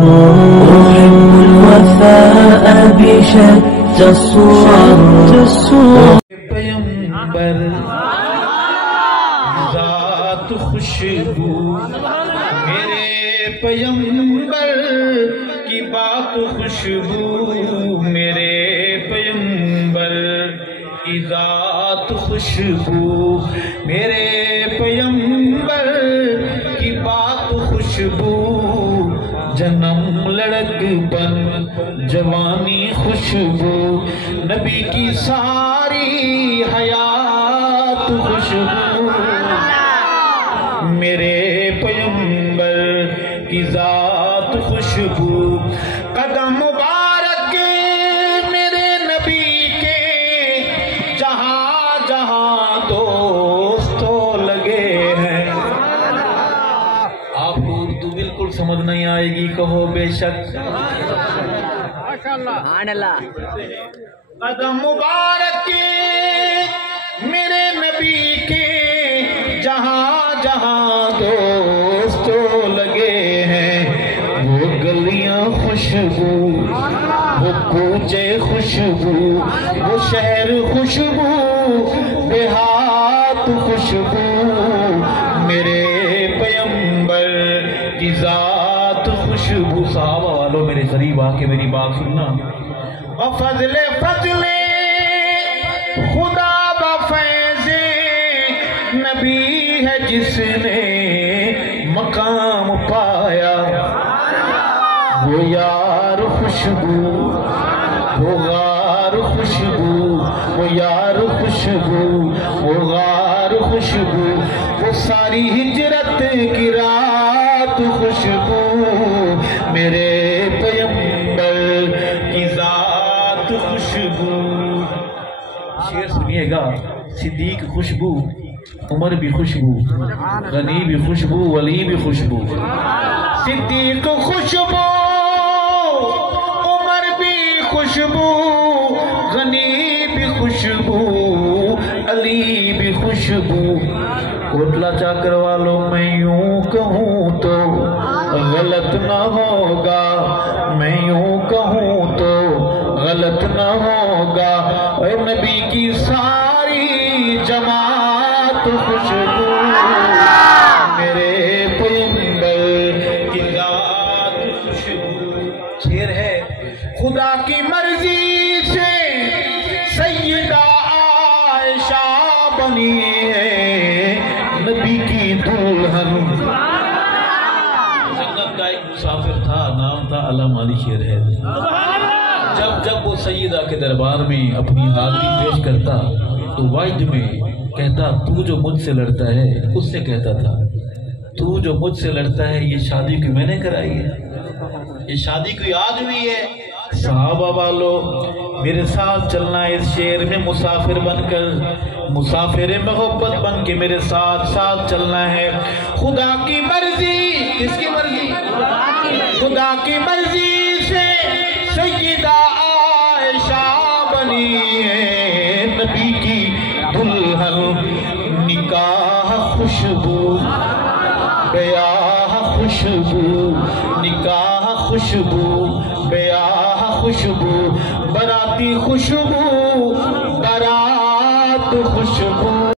أحب الوفاء بشتى الصور پیمبر ذات خوشبو میرے پیمبر کی بات خوشبو میرے پیمبر کی ذات خوشبو میرے پیمبر کی بات خوشبو جنم لڑک بن جوانی خوشبو نبی کی ساری حیات خوشبو میرے پیمبر کی ذات خوشبو قدم مبارک میرے نبی کے جہاں جہاں دوستوں لگے ہیں آپ کو اردو بالکل سمجھ نہیں آئے گی کہو بے شک قدم مبارک میرے نبی کے جہاں جہاں دوستوں لگے ہیں وہ گلیاں خوشبو وہ کوچے خوشبو وہ شہر خوشبو دیہات خوشبو میرے پیمبر کی ذات خوشبو صحابہ والوں میرے قریب آ کے میری بات سننا فضل خدا بفیض نبی ہے جس نے مقام پایا وہ یار خوشبو وہ غار خوشبو وہ یار خوشبو وہ غار خوشبو وہ ساری ہجرت کی رات خوشبو میرے پیمبر کی ذات خوشبو شعر سنیے گا صدیق خوشبو عمر بھی خوشبو غنی بھی خوشبو ولی بھی خوشبو صدیق خوشبو عمر بھی خوشبو غنی بھی خوشبو علی بھی خوشبو کوٹلا چاکر والوں میں یوں کہوں تو غلط نہ ہوگا میں یوں کہوں تو غلط نہ ہوگا اے نبی کی ساری جماعت خوشبو میرے پیمبر کی ذات خوشبو شعر ہے خدا کی مرضی سے سیدہ عائشہ بنی ہے نبی کی دلہن جنت کا ایک مسافر تھا نام تھا علامہ علی شیر ہے جب وہ سیدہ کے دربار میں اپنی حاضری پیش کرتا تو وجد میں کہتا تو جو مجھ سے لڑتا ہے اس سے کہتا تھا تو جو مجھ سے لڑتا ہے یہ شادی کو میں نے کرائی ہے یہ شادی کوئی آدمی ہے صحابہ والو میرے ساتھ چلنا اس شعر میں مسافر بن کر مسافر محبت بن کے میرے ساتھ ساتھ چلنا ہے خدا کی مرضی کس کی مرضی خدا کی مرضی سے سیدہ عائشہ بنی ہے نبی کی دلہن نکاح خوشبو بیاہ خوشبو نکاح خوشبو بیاہ خوشبو براتی خوشبو